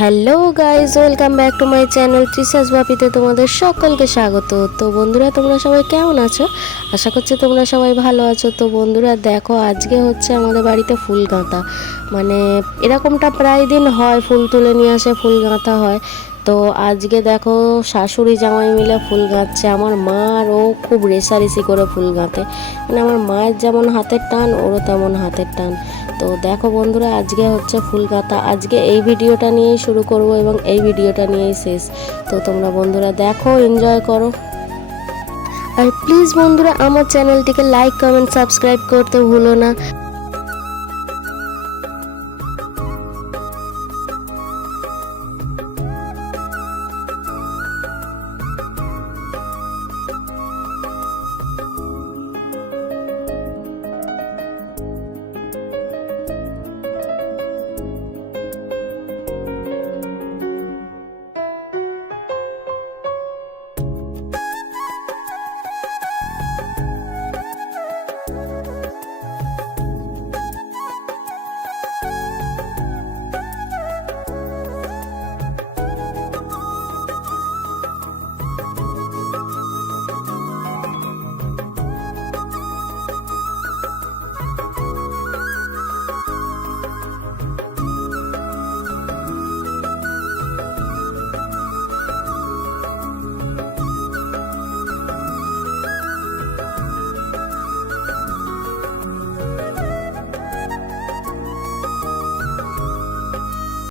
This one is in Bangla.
Hello guys welcome back to my channel ত্রিশাস বাপিতে তোমাদের সকলকে স্বাগত। তো বন্ধুরা, তোমরা সবাই কেমন আছো? আশা করছি তোমরা সবাই ভালো আছো। তো বন্ধুরা, দেখো, আজকে হচ্ছে আমাদের বাড়িতে ফুল গাঁথা। মানে এরকমটা প্রায় দিন হয়, ফুল তুলে নিয়ে আসে, ফুল গাঁথা হয়। তো আজকে দেখো শাশুড়ি জামাই মিলে ফুল গাঁথছে। আমার মা আর ও খুব রেসারেসি করে ফুল গাঁথে। মানে আমার মায়ের যেমন হাতের টান, ওরও তেমন হাতের টান। তো দেখো বন্ধুরা, আজকে হচ্ছে ফুল গাঁথা। আজকে এই ভিডিওটা নিয়েই শুরু করব এবং এই ভিডিওটা নিয়েই শেষ। তো তোমরা বন্ধুরা দেখো এনজয় করো। আর প্লিজ বন্ধুরা, আমার চ্যানেলটিকে লাইক কমেন্ট সাবস্ক্রাইব করতে ভুলো না।